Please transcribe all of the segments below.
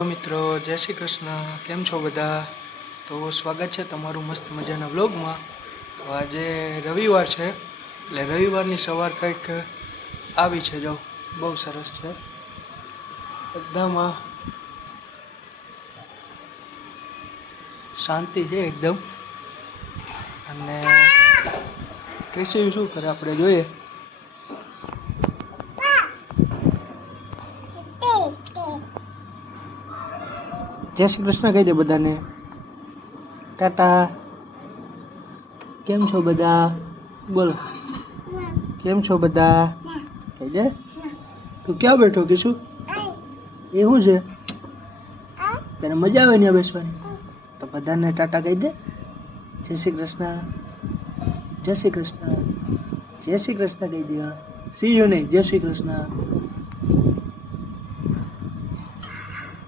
મિત્રો જય શ્રી કૃષ્ણ, કેમ છો બધા? તો સ્વાગત છે તમારું મસ્ત મજાના વ્લોગમાં. તો આજે રવિવાર છે, એટલે રવિવારની સવાર કંઈક આવી છે. જો બહુ સરસ છે, એકદમ શાંતિ છે એકદમ. અને કૃષિ શું કરે આપણે જોઈએ. જય શ્રી કૃષ્ણ કહી દે બધાને, ટાટા. કેમ છો બધા? બોલો, કેમ છો બધા? કહી દે. તું ક્યાં બેઠો કે શું? એ શું છે? તને મજા આવે ને બેસવાની? તો બધાને ટાટા કહી દે. જય શ્રી કૃષ્ણ, જય શ્રી કૃષ્ણ, જય શ્રી કૃષ્ણ કહી દે. સી યુ નહીં, જય શ્રી કૃષ્ણ.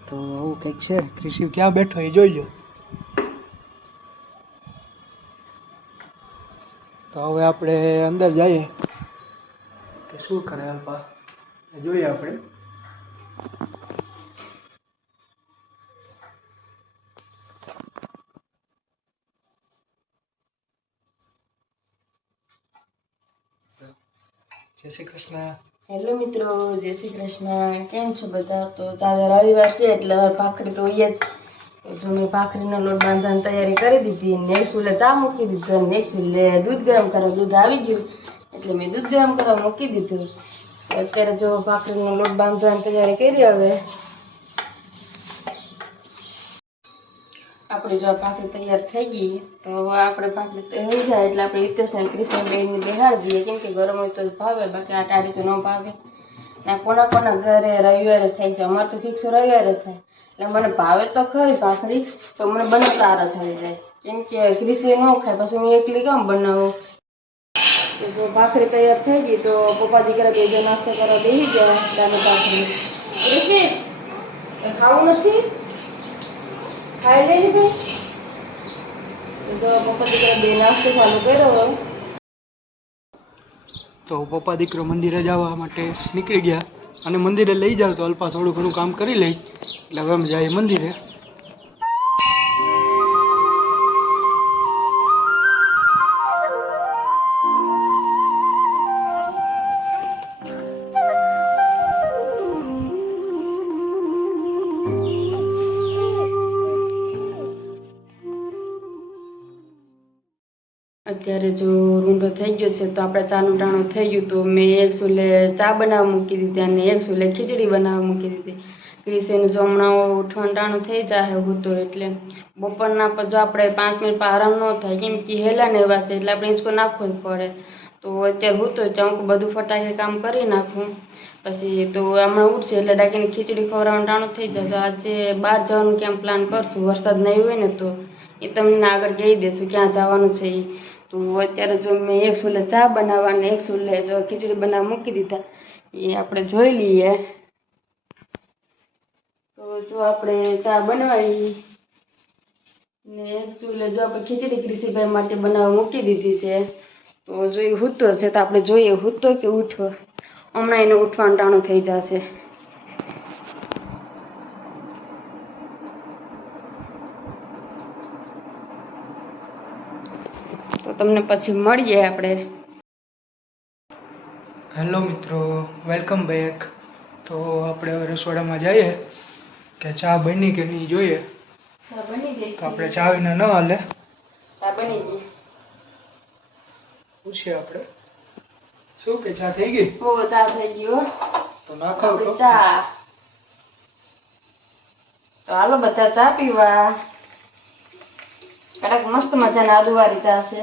તો આવું કંઈક છે. કૃષિ ક્યાં બેઠો એ જોઈ લો. તો હવે આપણે અંદર જઈએ કે શું કરે અલ્પા, જોઈએ આપણે. જય શ્રી કૃષ્ણ. હેલો મિત્રો, જય શ્રી કૃષ્ણ. કેમ છો બધા? તો આજે રવિવાર છે એટલે હવે ભાખરી તો હોય જ. તો જો મેં ભાખરીનો લોટ બાંધવાની તૈયારી કરી દીધી. નેક્સ્ટ ચૂલે ચા મૂકી દીધો, નેક્સ્ટ ચૂલે દૂધ ગરમ કરવા. દૂધ આવી ગયું એટલે મેં દૂધ ગરમ કરવા મૂકી દીધું. અત્યારે જો ભાખરીનો લોટ બાંધવાની તૈયારી કરી. હવે આપણે જો ભાખરી તૈયાર થઈ ગઈ તો હવે આપણે ભાખરી થઈ જાય એટલે આપણે હિતેશને ક્રિશન બેનને બેહાડી દઈએ, કેમ કે ગરમ હોય તો જ ભાવે, બાકી આ ટાળી તો ન ભાવે. ને કોના કોના ઘરે રવિવારે થાય છે, અમારે તો ફિક્સ રવિવારે થાય. એટલે મને ભાવે તો ખરી ભાખરી, તો મને બનાવતા આરસ આવી જાય, કેમ કે ક્રિશે ન ખાય, પછી હું એકલી કેમ બનાવું. જો ભાખરી તૈયાર થઈ ગઈ તો પપ્પા દીકરા બે જણ નાસ્તો કરવા બેસી ગયા. દાદા ભાખરી ક્રિશે ખાવું નથી, ખાઈ લેજે ભાઈ. તો પપ્પા દીકરા બે નાસ્તો ચાલુ કર્યો હોય. તો પપ્પા દીકરો મંદિરે જવા માટે નીકળી ગયા, અને મંદિરે લઈ જાવ તો અલ્પા થોડું ઘણું કામ કરી લઈ, એટલે હવે અમે જઈએ મંદિરે. અત્યારે જો રૂંઢો થઈ ગયો છે તો આપણે ચાનું ટાણું થઈ ગયું. તો મેં એક ચૂલે ચા બનાવવા મૂકી દીધી અને એક ચૂલે ખીચડી બનાવવા મૂકી દીધી. ક્રિશેનું જો હમણાં ઉઠવાનું ટાણું થઈ જાય હું તો, એટલે બપોરના પર જો આપણે 5 મિનિટ પર આરામ ન થાય, કેમ કે હેલા ને એવા છે એટલે આપણે હિંચકો નાખવો જ પડે. તો અત્યારે હું તો હું બધું ફટાકે કામ કરી નાખું, પછી તો હમણાં ઉઠશે એટલે ડાકીને ખીચડી ખવડાવવાનું ટાણું થઈ જાય. તો આજે બહાર જવાનું કેમ પ્લાન કરશું, વરસાદ નહીં હોય ને તો એ તમને આગળ કહી દઈશું ક્યાં જવાનું છે એ. તો અત્યારે જો મેં એક ચૂલે ચા બનાવવા અને એક ચૂલે જો ખીચડી બનાવવા મૂકી દીધા, એ આપણે જોઈ લઈએ. તો જો આપણે ચા બનાવી ને એક ચૂલે જો આપણે ખીચડી ક્રિશીભાઈ માટે બનાવવા મૂકી દીધી છે. તો જો એ હૂતો છે તો આપણે જોઈએ હૂતો કે ઉઠો. હમણાં એને ઉઠવાનું ટાણું થઈ જશે. તો તમને પછી મળીએ આપણે. હેલો મિત્રો, વેલકમ બેક. તો આપણે હવે રસોડામાં જઈએ કે ચા બની કે નહીં જોઈએ. ચા બની ગઈ તો આપણે ચા વિના ન હાલે. ચા બની ગઈ. પૂછીએ આપણે શું કે ચા થઈ ગઈ? ઓ ચા થઈ ગયો. તો નાખો તો ચા. તો હાલો બધા ચા પીવા. કડક મસ્ત મજાની આદુવાળી ચા છે.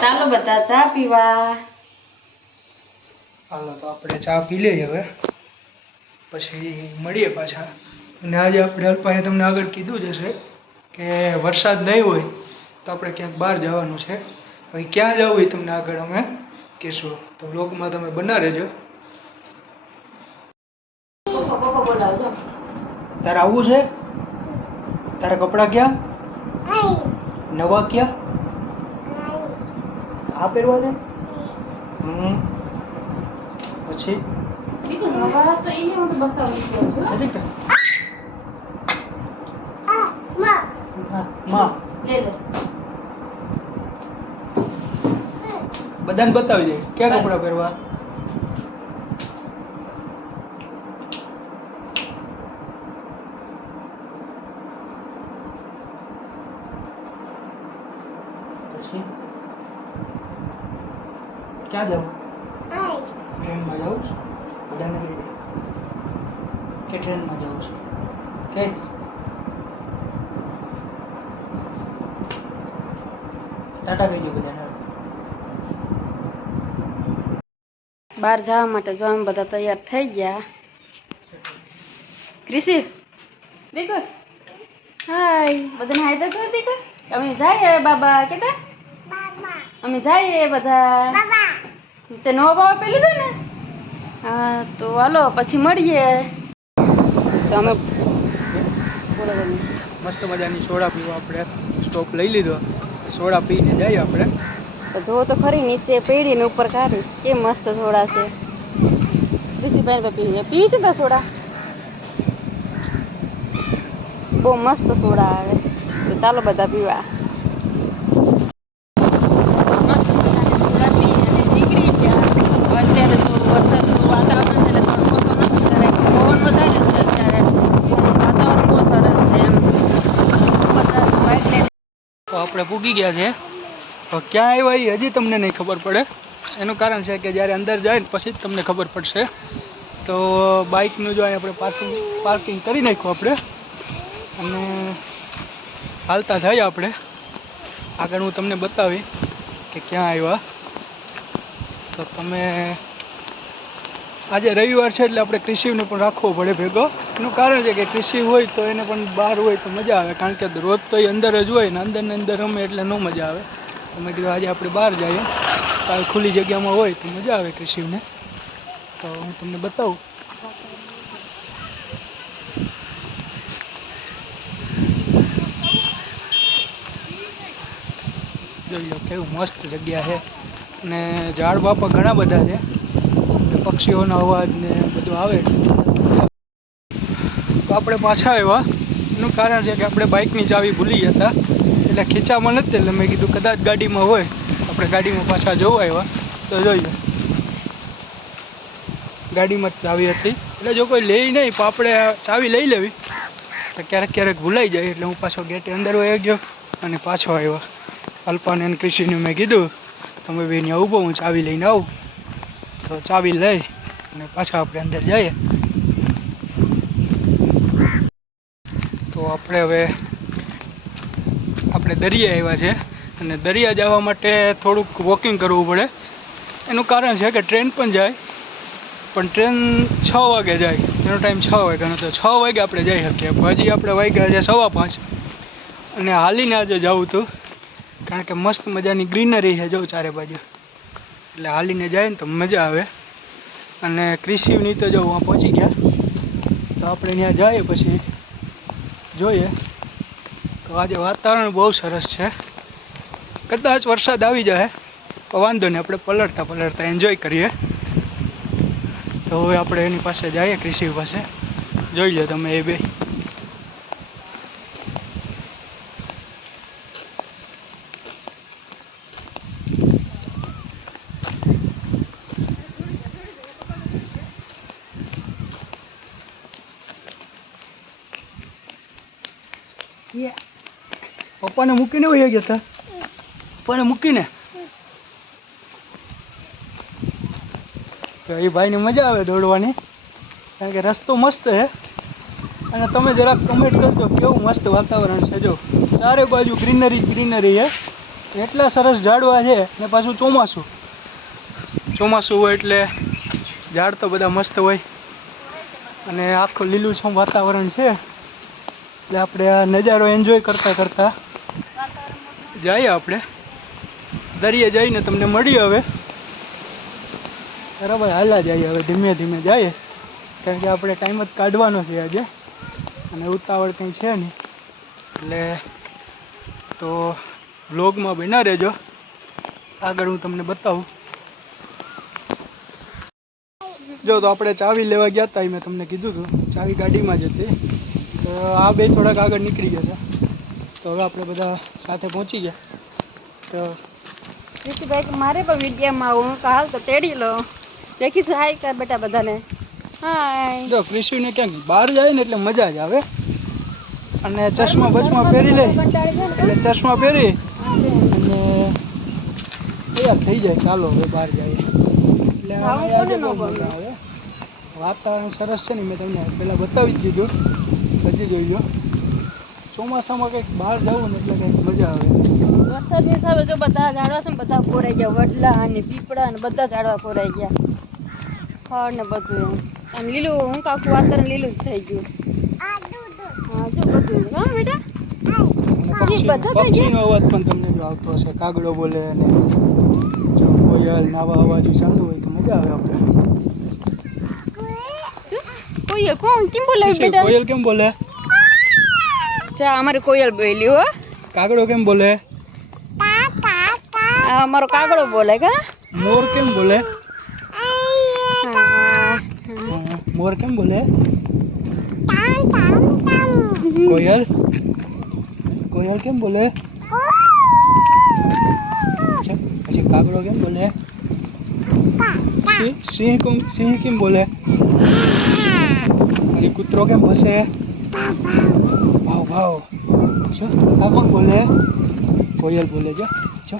ચાલો બધા ચા પીવા. હાલો તો આપણે ચા પી લઈએ હવે, પછી મળીએ પાછા. અને આજે આપણે અલ્પાએ તમને આગળ કીધું જ હશે કે વરસાદ નહીં હોય તો આપણે ક્યાંક બહાર જવાનું છે. હવે ક્યાં જવું એ તમને આગળ અમે કહીશું, તો વ્લોગમાં તમે બના રહેજો. પપ્પા બોલાવજો. તારે આવવું છે? તારા કપડાં ક્યાં? નવા ક્યાં? આ પહેરવા છે પછી નવા તો એ હું બતાવું છું નથી કે માં લે લે બધાને બતાવી દે ક્યાં કપડાં પહેરવા પછી ક્યાં જાવ ટ્રેનમાં જાઉં છું બધાને કહી દે કે ટ્રેનમાં જાઉં છું કે ટાટા કહી દો બધાને બહાર જવા માટે જો અમે બધા તૈયાર થઈ ગયા ક્રિશી દેખો હાય બધાને હાય તો કર દેખો અમે જઈએ બાબા કેતા અમે જઈએ બધા તે નવો બાબા પે લીધો ને હા તો હાલો પછી મળીએ તો અમે બોલો તમે મસ્ત મજાની સોડા પીવા આપણે સ્ટોપ લઈ લીધો સોડા પીને જઈએ આપણે તો જો તો ખરી નીચે પડી ને ઉપર કાઢી કે મસ્ત સોડા છે ઋષિભાઈ પી છે ને સોડા બહુ મસ્ત સોડા આવે તો ચાલો બધા પીવા મસ્ત મજાની સોડા પી અને નીકળી ગયા અત્યારે તો વરસાદનું વાતાવરણ છે એટલે તડકો તો નથી જરાક પવન વધારે છે અત્યારે વાતાવરણ બહુ સરસ છે એમ બધા બાઇક લઈને તો આપણે પૂગી ગયા છે તો ક્યાં આવ્યા એ હજી તમને નહીં ખબર પડે એનું કારણ છે કે જ્યારે અંદર જાય ને પછી જ તમને ખબર પડશે તો બાઇકનું જો અહીં આપણે પાર્કિંગ કરી નાખ્યું આપણે અને હાલતા જાય આપણે આગળ હું તમને બતાવી કે ક્યાં આવ્યા તો તમે આજે રવિવાર છે એટલે આપણે ક્રિશિવને પણ રાખવો પડે ભેગો એનું કારણ છે કે ક્રિશિવ હોય તો એને પણ બહાર હોય તો મજા આવે કારણ કે રોજ તો એ અંદર જ હોય ને અંદરને અંદર રમે એટલે ન મજા આવે તો મેં કીધું આજે આપણે બહાર જઈએ તો ખુલ્લી જગ્યામાં હોય તો મજા આવે ક્રિશિવને તો હું તમને બતાવું જોઈ લો કેવું મસ્ત જગ્યા છે અને ઝાડ બાપા ઘણા બધા છે પક્ષીઓનો અવાજ ને બધું આવે તો આપણે પાછા આવ્યા એનું કારણ છે કે આપણે બાઇકની ચાવી ભૂલી ગયા હતા એટલે ખીચામાં નથી એટલે મેં કીધું કદાચ ગાડીમાં હોય આપણે ગાડીમાં પાછા જવા આવ્યા તો જોઈએ ગાડીમાં જ ચાવી હતી એટલે જો કોઈ લે નહીં તો આપણે ચાવી લઈ લેવી તો ક્યારેક ક્યારેક ભૂલાઈ જાય એટલે હું પાછો ગેટે અંદર વહી ગયો અને પાછો આવ્યો અલ્પાને અને ક્રિશિને મેં કીધું તમે બી ત્યાં ઊભો હું ચાવી લઈને આવું તો ચાવી લઈ અને પાછા આપણે અંદર જઈએ તો આપણે હવે આપણે દરિયા આવ્યા છે અને દરિયા જવા માટે થોડુંક વોકિંગ કરવું પડે એનું કારણ છે કે ટ્રેન પણ જાય પણ ટ્રેન 6 વાગે જાય એનો ટાઈમ 6 વાગ્યાનો તો 6 વાગે આપણે જઈ શકીએ હજી આપણે વાગ્યા છે 5:15 અને હાલીને આજે જવું હતું કારણ કે મસ્ત મજાની ગ્રીનરી છે જો ચારે બાજુ એટલે હાલીને જાય ને તો મજા આવે અને ક્રિશિવની તો જો વहाँ પહોંચી ગયા તો આપણે ત્યાં જઈએ પછી જોઈએ તો આજે વાતાવરણ બહુ સરસ છે કદાચ વરસાદ આવી જાય તો વાંધો નહીં આપણે પલળતા પલળતા એન્જોય કરીએ તો હવે આપણે એની પાસે જઈએ ક્રિશિવ પાસે જોઈ લો તમે એ બે પપ્પાને મૂકીને વહી ગયા હતા પપ્પાને મૂકીને તો એ ભાઈને મજા આવે દોડવાની કારણ કે રસ્તો મસ્ત છે અને તમે જરાક કમેન્ટ કરજો કેવું મસ્ત વાતાવરણ છે જો ચારે બાજુ ગ્રીનરી ગ્રીનરી છે એટલા સરસ ઝાડવા છે ને પાછું ચોમાસું હોય એટલે ઝાડ તો બધા મસ્ત હોય અને આખું લીલુંછમ વાતાવરણ છે એટલે આપણે આ નજારો એન્જોય કરતાં કરતાં જઈએ આપણે દરિયે જઈને તમને મળીએ હવે બરાબર હાલા જઈએ હવે ધીમે ધીમે જઈએ કારણ કે આપણે ટાઈમ જ કાઢવાનો છે આજે અને ઉતાવળ કંઈ છે નહીં એટલે તો વ્લોગમાં બના રહેજો આગળ હું તમને બતાવું. જો તો આપણે ચાવી લેવા ગયા હતા, મેં તમને કીધું હતું ચાવી ગાડીમાં જ હતી. તો આ બે થોડાક આગળ નીકળી ગયા હતા, તો હવે આપણે બધા સાથે પહોંચી ગયા. તો ઋષિભાઈ મારે પણ વિડીયામાં આવું હાલ તો તેડી લો. દેખીશું હાય કર બેટા બધાને. હાય. જો ક્રિશુને ક્યાંક બહાર જાય ને એટલે મજા જ આવે. અને ચશ્મા બચમાં પહેરી લે એટલે ચશ્મા પહેરી અને તૈયાર થઈ જાય. ચાલો હવે બહાર જઈએ એટલે આજે બહુ મજા આવે. વાતાવરણ સરસ છે ને, મેં તમને પહેલાં બતાવી જ દીધું. હજી જોઈ લો, ચોમાસામાં કંઈક બહાર જવું ને એટલે કંઈક મજા આવે. વરસાદની હિસાબે જો બધા ઝાડવા છે ને બધા કોરાઈ ગયા. વડલા અને પીપળા અને બધા ઝાડવા કોરાઈ ગયા. ખડ ને બધું એમ આમ લીલું, હું કાકું વાતાવરણ લીલું જ થઈ ગયું. હા જો બધું. હા બેટા પક્ષીનો અવાજ પણ તમને જો આવતો હશે. કાગડો બોલે અને જો કોયલ નાવા અવાજો ચાલુ હોય તો મજા આવે આપણે. કોયલ કોણ કેમ બોલે બેટા? કોયલ કેમ બોલે? ચા અમારી કોયલ બોલી હો. કાગડો કેમ બોલે? અમારો કાગડો બોલે કા. મોર કેમ બોલે? મોર કેમ બોલે? કોયલ કોયલ કેમ બોલે? પછી કાગડો કેમ બોલે? સિંહ કેમ બોલે? અને કૂતરો કેમ ભસે? ભાવ ભાવ. શું આ કોણ બોલે? કોયલ બોલે છે. જો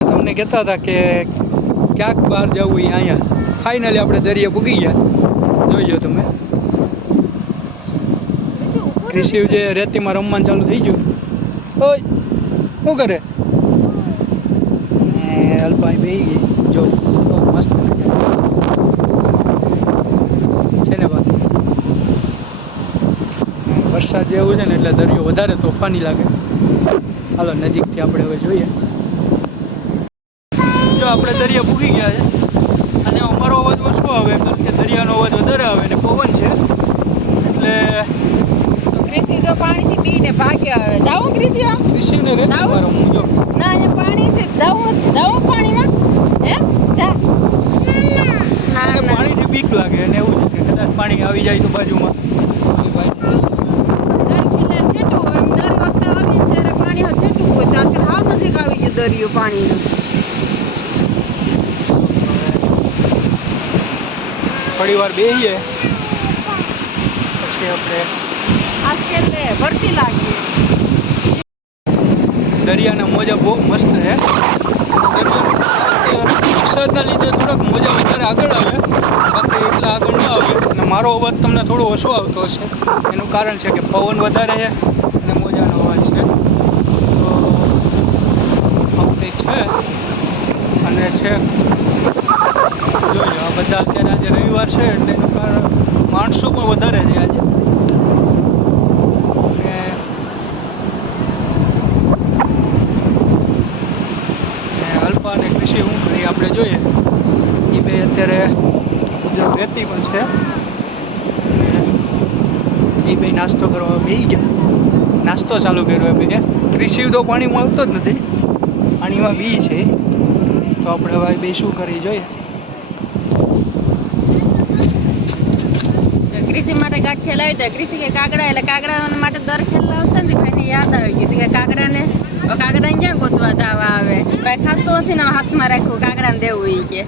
તમને કહેતા હતા કે ક્યાંક બહાર જવું એ અહીંયા. ફાઇનલી આપણે દરિયા પૂગી ગયા. જોઈ લો તમે. ક્રિશિવ જે રેતીમાં રમવાનું ચાલુ થઈ ગયું. ઓય શું કરે? ને અલ્પાઈ બેહી ગઈ. જો મસ્ત છે ને વાત. વરસાદ જેવું છે ને એટલે દરિયો વધારે તોફાની લાગે. હાલો નજીકથી આપણે હવે જોઈએ. જો આપણે દરિયા પૂગી ગયા છે અને અમારો અવાજ ઓછો આવે કારણ કે દરિયાનો અવાજ વધારે આવે ને પવન છે એટલે ક્રિશી જો પાણીથી બીને ભાગ્યા આવે. જાવું ક્રિશી? ક્રિશિવને રે મારો હું જો ના અહીંયા પાણી છે. જાવું પાણીમાં? હે જા. ના મને પાણીથી બીક લાગે અને એવું છે કે કદાચ પાણી આવી જાય તો બાજુમાં દર ખીલે છેટું એમ દર વખતે આવીએ ત્યારે પાણી છેટું હોય. તો અત્યારે હાવ નજીક આવી ગયો દરિયો પાણીનો. થોડી વાર બેસીએ પછી આપણે આ છેલ્લે ભરતી લાગી. દરિયાના મોજા બહુ મસ્ત છે. વરસાદના લીધે થોડાક મોજા વધારે આગળ આવે, બાકી એટલા આગળ ન આવે. અને મારો અવાજ તમને થોડો ઓછો આવતો હશે. એનું કારણ છે કે પવન વધારે છે અને મોજાનો અવાજ છે. તો આવું કંઈક છે અને છે. જોઈ આ બધા અત્યારે આજે રવિવાર છે એટલે એનું કારણ માણસો પણ વધારે છે આજે. અલ્પા અને કૃષિ શું કરી આપણે જોઈએ. એ બે અત્યારે ગુજરાત રહેતી પણ છે. એ બે નાસ્તો કરવા બેસી ગયા. નાસ્તો ચાલુ કર્યો બે. કૃષિ તો પાણીમાં આવતો જ નથી, પાણીમાં બી છે. તો આપણે હવે બે શું કરી જોઈએ. કૃષિ માટે ગાંઠિયા લાવી હતા. કૃષિ કે કાગડા એટલે કાગડા માટે દર ખેલ લાવતા ને ભાઈને યાદ આવી ગયું કે કાગડાને ક્યાં ગોતવા જવા આવે. ભાઈ ખાતો નથી ને હાથમાં રાખ્યું કાગડાને દેવું એ કે.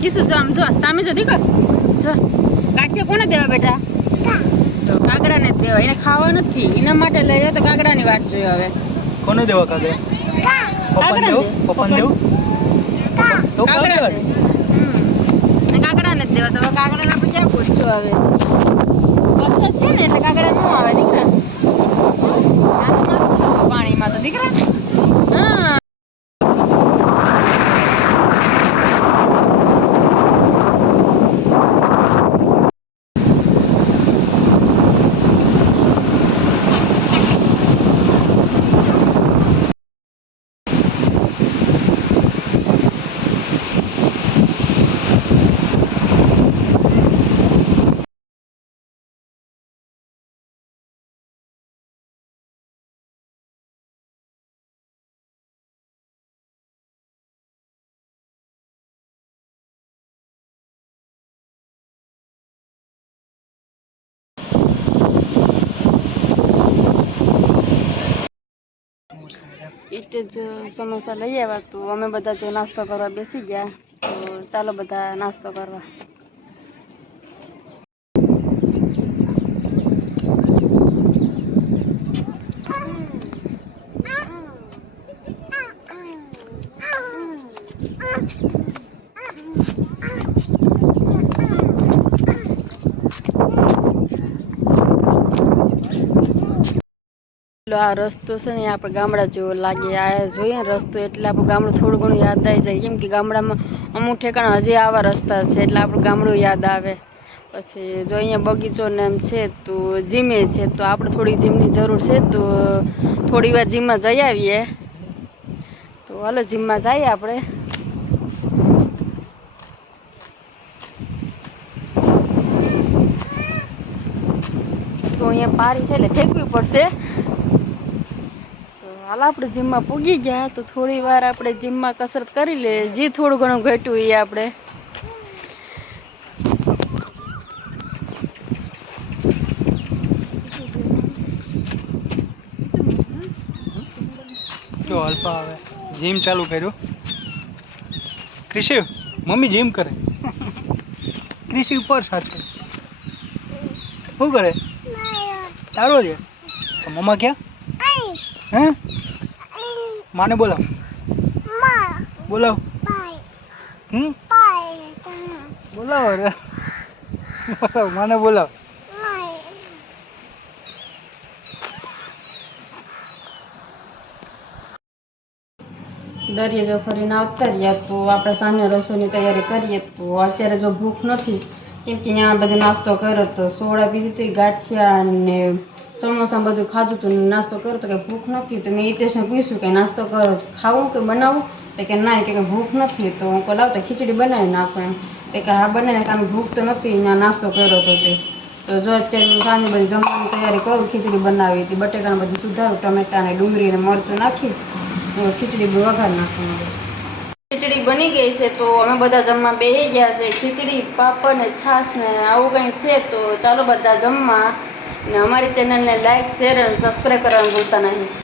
કીશું જો આમ જો સામે જો દીકર જો ગાંઠિયા કોને દેવા બેટા? તો કાગડાને જ દેવા. એને ખાવા નથી એના માટે લઈ જાવ તો કાગડાની વાત જોઈએ. હવે કોને દેવા કાગડા? પપ્પાને દેવું? પપ્પાને દેવું? કાગડાને જ દેવા. તો કાગડાને આપણે ક્યાં પૂછશું? હવે વરસાદ છે ને એટલે કાગડા ન આવે દીકરા. પાણીમાં તો દીકરા. હા એટલે જ સમોસા લઈ આવ્યા તો અમે બધા જો નાસ્તો કરવા બેસી ગયા. તો ચાલો બધા નાસ્તો કરવા. આ રસ્તો છે ને આપણે ગામડા જેવો લાગે. આ જોઈએ ને રસ્તો એટલે આપણું ગામડું થોડું ઘણું યાદ આવી જાય. કેમ કે ગામડામાં અમુક ઠેકાણા હજી આવા રસ્તા છે એટલે આપણું ગામડું યાદ આવે. પછી જો અહીંયા બગીચો ને એમ છે તો જીમે છે તો આપણે થોડી જીમની જરૂર છે તો થોડી વાર જીમમાં જઈ આવીએ. તો હાલો જીમમાં જઈએ આપણે. તો અહીંયા પારી છે એટલે ફેંકવી પડશે. હાલ આપણે જીમમાં પૂગી ગયા તો થોડી વાર આપણે જીમમાં કસરત કરી લે. જે થોડું ઘણું ઘટ્યું એ આપણે જો અલ્પા આવે જીમ ચાલુ કર્યું. ક્રિશિવ મમ્મી જીમ કરે. ક્રિશિવ પર સાચું શું કરે? તારો છે મમ્મા ક્યાં? હે માને બોલાવ. બોલાવ. બોલાવ રે. બોલાવ માને બોલાવ. દરિયે જો ફરીને આવતા રહ્યા તો આપણે સાંજે રસોઈની તૈયારી કરીએ. તો અત્યારે જો ભૂખ નથી કેમ કે અહીંયા બધે નાસ્તો કર્યો તો સોડા પીધી હતી, ગાંઠિયા ને સમોસા બધું ખાધું હતું. નાસ્તો કર્યો તો કે ભૂખ નથી. તો મેં હિતેશને પૂછ્યું કે નાસ્તો કરો ખાવું કે બનાવું? તો કે ના કે ભૂખ નથી. તો હું કહું લાવતા ખીચડી બનાવી નાખો એમ. તો કે હા બનાવીને કામ ભૂખ તો નથી અહીંયા નાસ્તો કર્યો હતો તે. તો જો અત્યારે સાંજે બધી જમવાની તૈયારી કરું. ખીચડી બનાવી હતી, બટેકાને બધી સુધારું, ટમેટા ને ડુંગળી ને મરચું નાખી ખીચડી વઘાર નાખવાનું. ખીચડી બની ગઈ છે તો અમે બધા જમવા બેસી ગયા છે. ખીચડી, પાપડ ને છાશ ને આવું કંઈક છે. તો ચાલો બધા જમવા. ને અમારી ચેનલને લાઈક, શેર અને સબસ્ક્રાઈબ કરવાનું ભૂલતા નહીં.